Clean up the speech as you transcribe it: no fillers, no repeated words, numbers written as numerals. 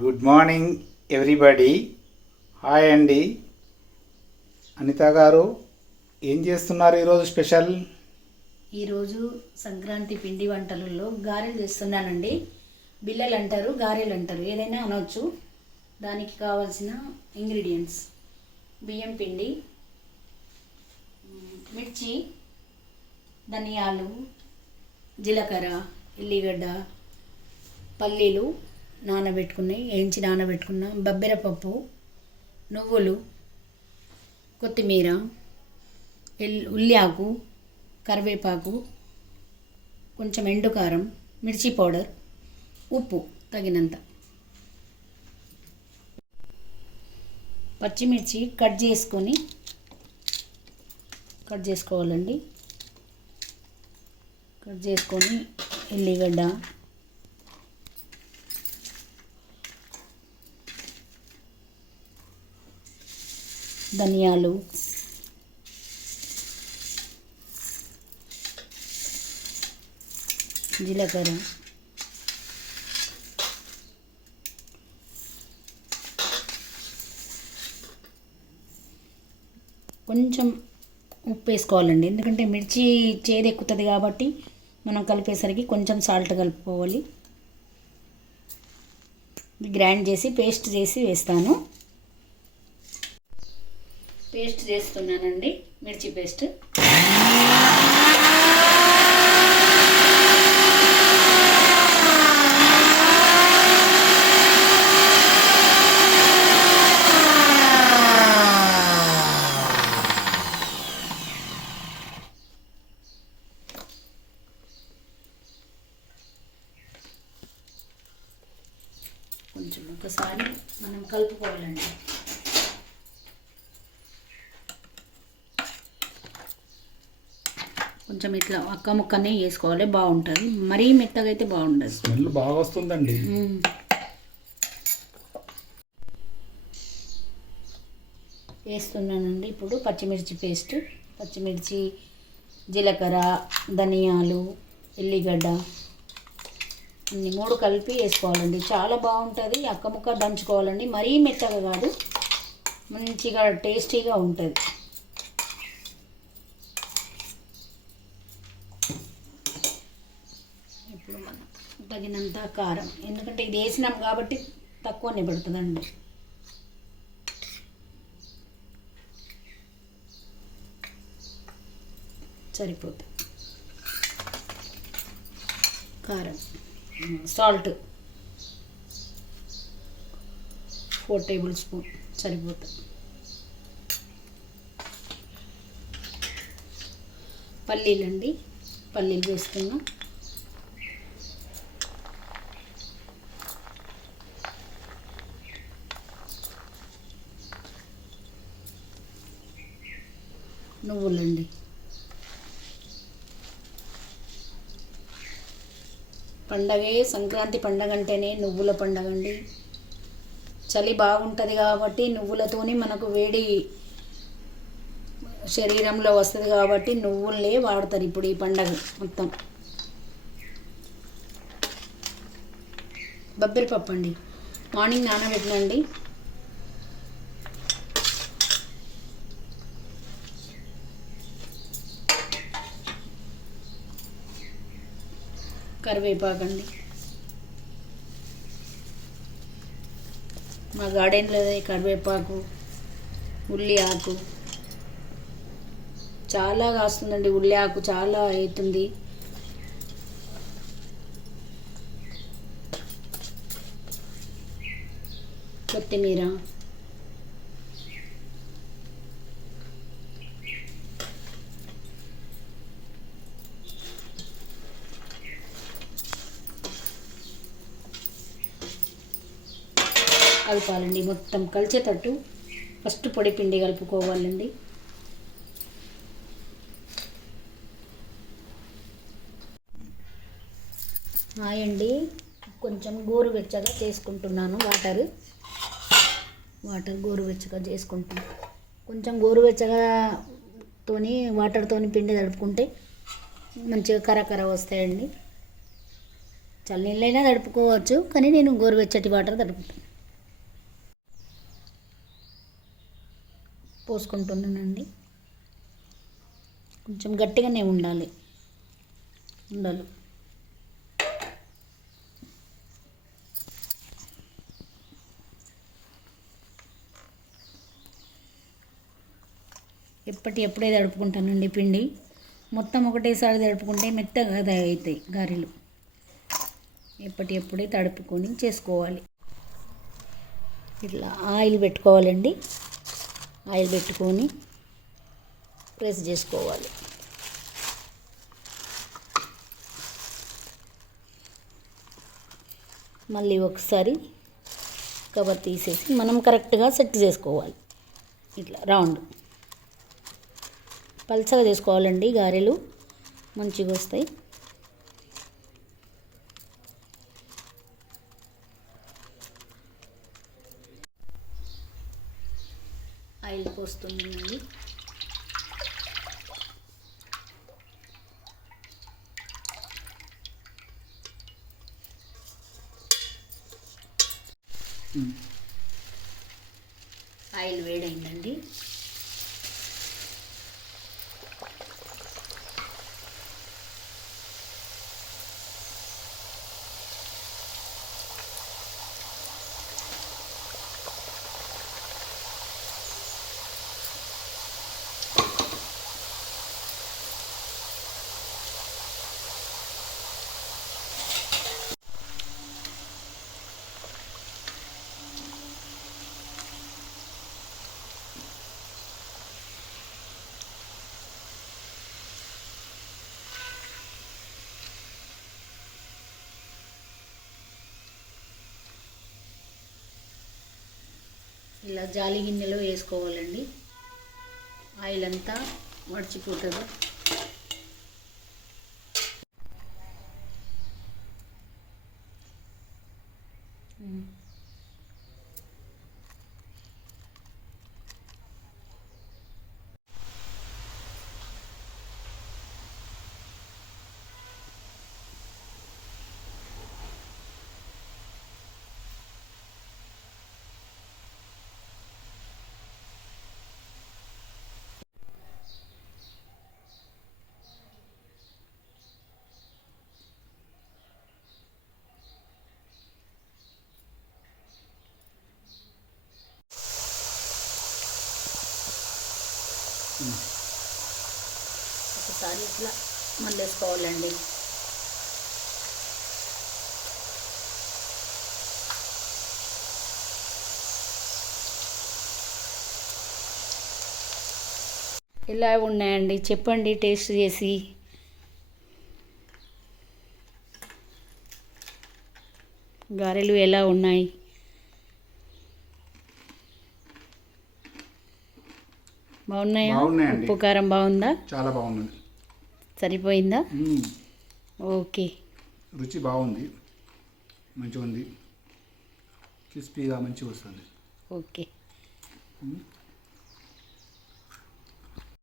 Good morning everybody. Hi అండి. అనిత గారు ఏం చేస్తున్నారు ఈరోజు స్పెషల్? ఈరోజు సంక్రాంతి పిండి వంటలలో గారెలు చేస్తున్నానండి. బిల్లలు అంటారు, గారెలు అంటారు, ఏదైనా అనవచ్చు. దానికి కావాల్సిన ఇంగ్రీడియంట్స్: బియ్యం పిండి, మిర్చి, ధనియాలు, జీలకర్ర, ఎల్లిగడ్డ, పల్లీలు వేయించి నానబెట్టుకున్న, బబ్బెరపప్పు, నువ్వులు, కొత్తిమీర, ఉల్లి ఆకు, కరివేపాకు, కొంచెం ఎండుకారం, మిర్చి పౌడర్, ఉప్పు తగినంత. పచ్చిమిర్చి కట్ చేసుకోవాలండి. కట్ చేసుకొని ఎల్లిగడ్డ, ధనియాలు, జీలకర్ర, కొంచెం ఉప్పు వేసుకోవాలండి. ఎందుకంటే మిర్చి చేదు ఎక్కుతుంది కాబట్టి మనం కలిపేసరికి కొంచెం సాల్ట్ కలుపుకోవాలి. గ్రైండ్ చేసి పేస్ట్ చేసి వేస్తాను. పేస్ట్ చేస్తున్నానండి, మిర్చి పేస్ట్. కొంచెం ఒకసారి మనం కలుపుకోవాలండి. కొంచెం ఇట్లా అక్క ముక్కనే వేసుకోవాలి, బాగుంటుంది. మరీ మెత్తగా అయితే బాగుండదు. స్మెల్ బాగా వస్తుందండి. వేస్తున్నానండి ఇప్పుడు పచ్చిమిర్చి పేస్ట్. పచ్చిమిర్చి, జీలకర్ర, ధనియాలు, ఎల్లిగడ్డ అన్ని మూడు కలిపి వేసుకోవాలండి. చాలా బాగుంటుంది. అక్క ముక్క దంచుకోవాలండి, మరీ మెత్తగా కాదు, మంచిగా టేస్టీగా ఉంటుంది. ఇప్పుడు మనం తగినంత కారం, ఎందుకంటే ఇది వేసినాం కాబట్టి తక్కువనే పడుతుందండి. సరిపోతుంది. కారం, సాల్ట్ 4 టేబుల్ స్పూన్ సరిపోతుంది. పల్లీలండి, పల్లీలు వేసుకున్నాం. నువ్వులండి, పండగే సంక్రాంతి పండగ అంటేనే నువ్వుల పండగ అండి. చలి బాగుంటుంది కాబట్టి నువ్వులతోని మనకు వేడి శరీరంలో వస్తుంది కాబట్టి నువ్వులే వాడతారు ఇప్పుడు ఈ పండగ మొత్తం. బబ్బెరపప్పు అండి, మార్నింగ్ నానబెట్టినండి. కరివేపాకండి, మా గార్డెన్లో కరివేపాకు, ఉల్లి ఆకు చాలా కాస్తుందండి. ఉల్లి ఆకు చాలా అవుతుంది. కొత్తిమీర, కలపాలండి. మొత్తం కలిసేటట్టు ఫస్ట్ పొడి పిండి కలుపుకోవాలండి. అండి కొంచెం గోరువెచ్చగా చేసుకుంటున్నాను. వాటర్ గోరువెచ్చగా చేసుకుంటున్నాను. కొంచెం గోరువెచ్చగా వాటర్తోని పిండి తడుపుకుంటే మంచిగా కరకర వస్తాయండి. చల్లనీళ్ళైనా తడుపుకోవచ్చు, కానీ నేను గోరువెచ్చటి వాటర్ తడుపుతాను. పోసుకుంటున్నానండి. కొంచెం గట్టిగానే ఉండాలి ఉండలు. ఎప్పుడే తడుపుకుంటానండి పిండి. మొత్తం ఒకటేసారి తడుపుకుంటే మెత్తగా అవుతాయి గారెలు. ఎప్పుడే తడుపుకొని చేసుకోవాలి. ఇట్లా ఆయిల్ పెట్టుకోవాలండి. ఆయిల్ పెట్టుకొని ప్రెస్ చేసుకోవాలి. మళ్ళీ ఒకసారి కవర్ తీసేసి మనం కరెక్ట్గా సెట్ చేసుకోవాలి. ఇట్లా రౌండ్ పల్చగా చేసుకోవాలండి. గారెలు మంచిగా వస్తాయి. ఆయిల్ పోస్తున్నానండి. ఆయిల్ వేడైందండి. ఇలా జాలి గిన్నెలో వేసుకోవాలండి. ఆయిల్ అంతా మర్చిపోతుంది. ఒకసారి ఇట్లా మళ్ళేసుకోవాలండి. ఎలా ఉన్నాయండి చెప్పండి టేస్ట్ చేసి. గారెలు ఎలా ఉన్నాయి? బాగున్నాయా? బాగున్నాయండి. ఉప్పు కారం బాగుందా? చాలా బాగుంది. సరిపోయిందా? ఓకే. రుచి బాగుంది, మంచిగా ఉంది, క్రిస్పీగా మంచిగా వస్తుంది. ఓకే.